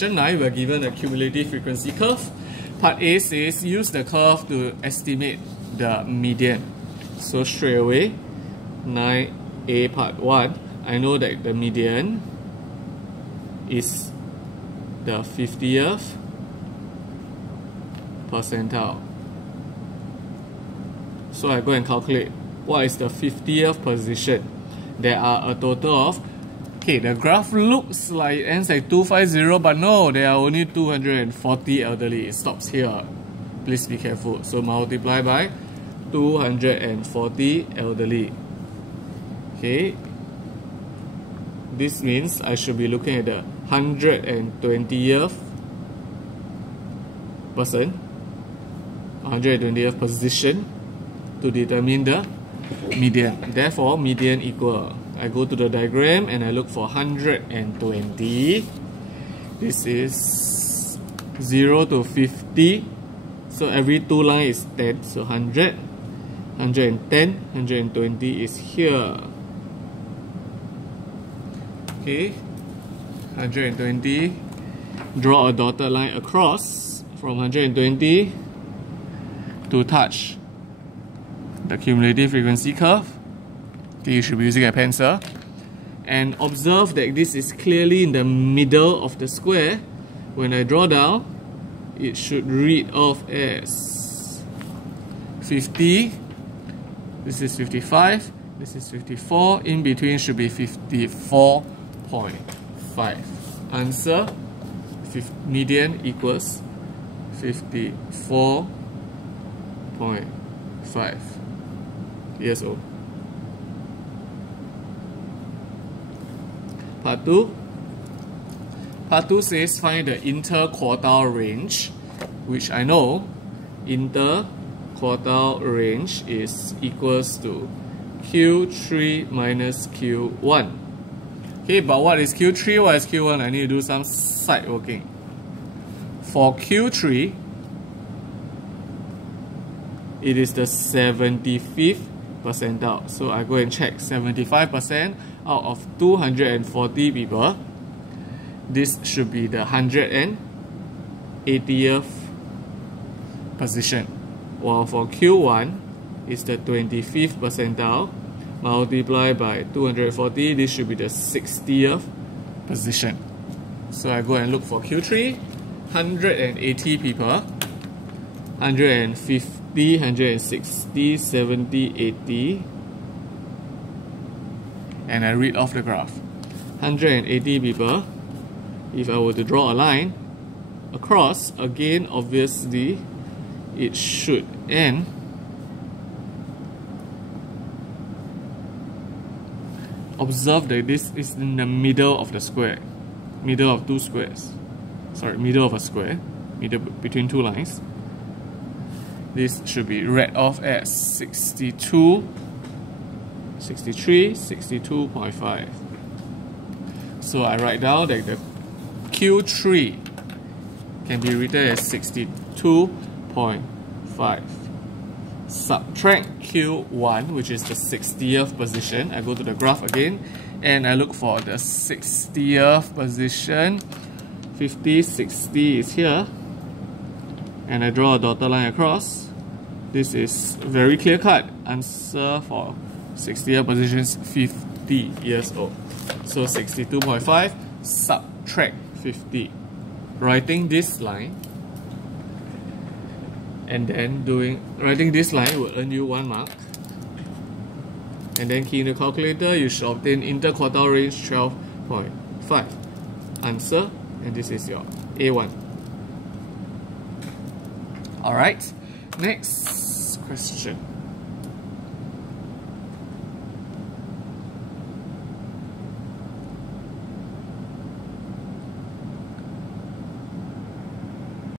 Question 9, we are given a cumulative frequency curve. Part A says use the curve to estimate the median. So straight away, 9A part 1, I know that the median is the 50th percentile. So I go and calculate what is the 50th position. There are a total of, okay, the graph looks like it ends at 250, but no, there are only 240 elderly. It stops here. Please be careful. So multiply by 240 elderly. Okay. This means I should be looking at the 120th person, 120th position to determine the median. Therefore, median equal, I go to the diagram and I look for 120. This is 0 to 50. So every two lines is 10. So 100, 110, 120 is here. Okay, 120. Draw a dotted line across from 120 to touch the cumulative frequency curve. Okay, you should be using a pencil. And observe that this is clearly in the middle of the square. When I draw down, it should read off as 50. This is 55. This is 54. In between should be 54.5. Answer, median equals 54.5 years old. Part 2. Part 2 says find the interquartile range, which I know interquartile range is equals to Q3 minus Q1. Okay, but what is Q3? What is Q1? I need to do some side working. For Q3, it is the 75th percentile. So I go and check 75% out of 240 people. This should be the 180th position. While for Q1 is the 25th percentile. Multiplied by 240, this should be the 60th position. So I go and look for Q3, 180 people, 150, 160, 70, 80, and I read off the graph. 180 people, if I were to draw a line across, again, obviously, it should end . Observe that this is in the middle of the square, middle of two squares. Sorry, middle of a square, middle between two lines. This should be read off as 62, 63, 62.5. So I write down that the Q3 can be written as 62.5. Subtract Q1, which is the 60th position. I go to the graph again and I look for the 60th position. 50, 60 is here. And I draw a dotted line across. This is very clear cut. Answer for 60th position is 50 years old. So 62.5 subtract 50. Writing this line and then writing this line will earn you 1 mark. And then key in the calculator, you should obtain interquartile range 12.5. Answer, and this is your A1. Alright, next question.